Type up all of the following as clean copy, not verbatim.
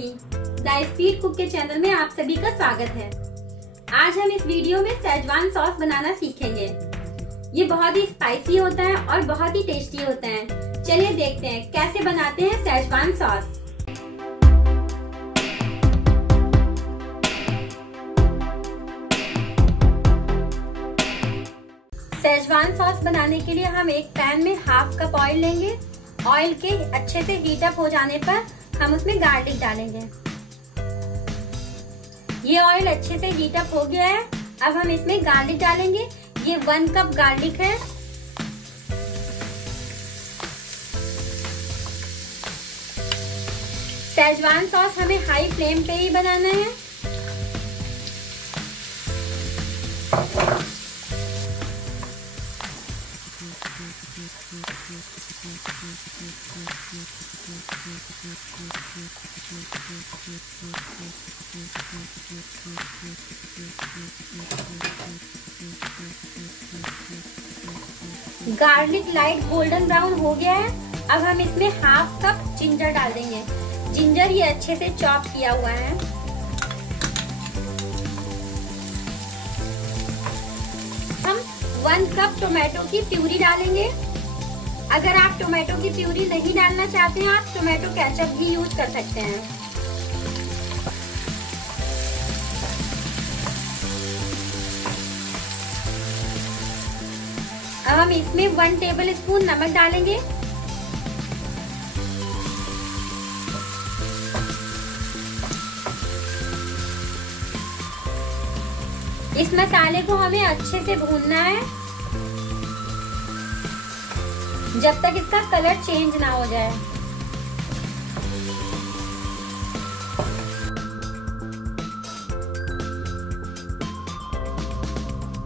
Shanti. The speed cook के channel में आप सभी का स्वागत है। आज हम इस वीडियो में शेजवान सॉस बनाना सीखेंगे। ये बहुत ही स्पाइसी होता है और बहुत ही टेस्टी होता है। चलिए देखते हैं कैसे बनाते हैं शेजवान सॉस। शेजवान सॉस बनाने के लिए हम एक पैन में हाफ कप ऑयल लेंगे। ऑयल के अच्छे से हीट अप हो जाने पर हम उसमें गार्लिक डालेंगे। ये ऑयल अच्छे से हीट अप हो गया है। अब हम इसमें गार्लिक डालेंगे। ये 1 कप गार्लिक है। शेजवान सॉस हमें हाई फ्लेम पे ही बनाना है। गार्लिक लाइट गोल्डन ब्राउन हो गया है। अब हम इसमें हाफ कप जिंजर डाल देंगे। जिंजर ये अच्छे से चॉप किया हुआ है। हम 1 कप टोमेटो की प्यूरी डालेंगे। अगर आप टोमेटो की प्यूरी नहीं डालना चाहते हैं, आप टोमेटो केचप भी यूज कर सकते हैं। अब हम इसमें 1 टेबल स्पून नमक डालेंगे। इस मसाले को हमें अच्छे से भूनना है जब तक इसका कलर चेंज ना हो जाए।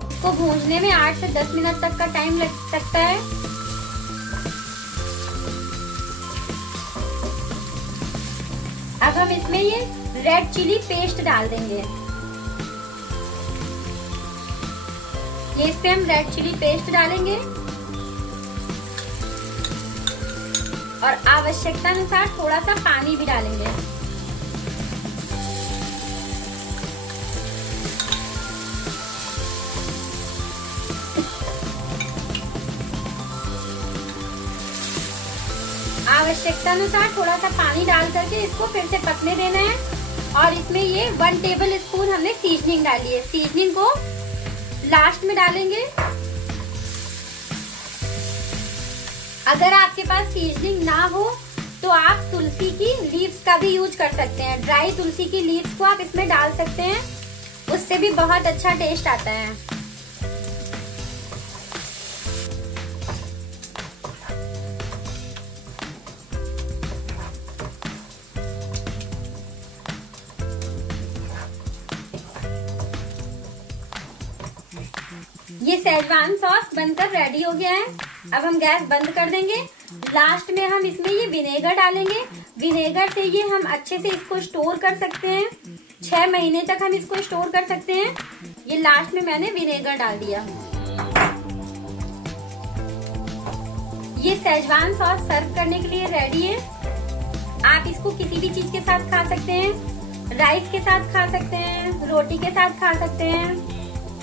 इसको भूनने में 8 से 10 मिनट तक का टाइम लग सकता है। अब हम इसमें ये रेड चिली पेस्ट डाल देंगे। ये इस पे हम रेड चिली पेस्ट डालेंगे और आवश्यकता अनुसार थोड़ा सा पानी भी डालेंगे। आवश्यकता अनुसार थोड़ा सा पानी डाल करके इसको फिर से पकने देना है। और इसमें ये 1 टेबल स्पून हमने सीजनिंग डाली है। सीजनिंग को लास्ट में डालेंगे। अगर आपके पास सीजनिंग ना हो तो आप तुलसी की लीव्स का भी यूज कर सकते हैं। ड्राई तुलसी की लीव्स को आप इसमें डाल सकते हैं, उससे भी बहुत अच्छा टेस्ट आता है। ये शेजवान सॉस बनकर रेडी हो गया है। अब हम गैस बंद कर देंगे। लास्ट में हम इसमें ये विनेगर डालेंगे। विनेगर से ये हम अच्छे से इसको स्टोर कर सकते हैं। 6 महीने तक हम इसको स्टोर कर सकते हैं। ये लास्ट में मैंने विनेगर डाल दिया। ये शेजवान सॉस सर्व करने के लिए रेडी है। आप इसको किसी भी चीज के साथ खा सकते हैं। राइस के साथ खा सकते हैं, रोटी के साथ खा सकते हैं।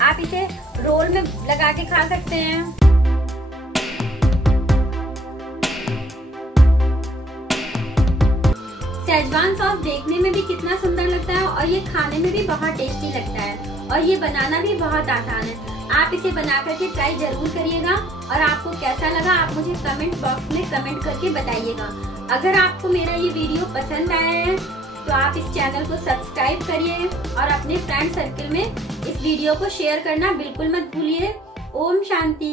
आप इसे रोल में लगा के खा सकते हैं। शेजवान सॉस देखने में भी कितना सुंदर लगता है और ये खाने में भी बहुत टेस्टी लगता है और ये बनाना भी बहुत आसान है। आप इसे बना करके ट्राई जरूर करिएगा और आपको कैसा लगा आप मुझे कमेंट बॉक्स में कमेंट करके बताइएगा। अगर आपको मेरा ये वीडियो पसंद आया है तो आप इस चैनल को सब्सक्राइब करिए और अपने फ्रेंड सर्कल में इस वीडियो को शेयर करना बिल्कुल मत भूलिए। ओम शांति।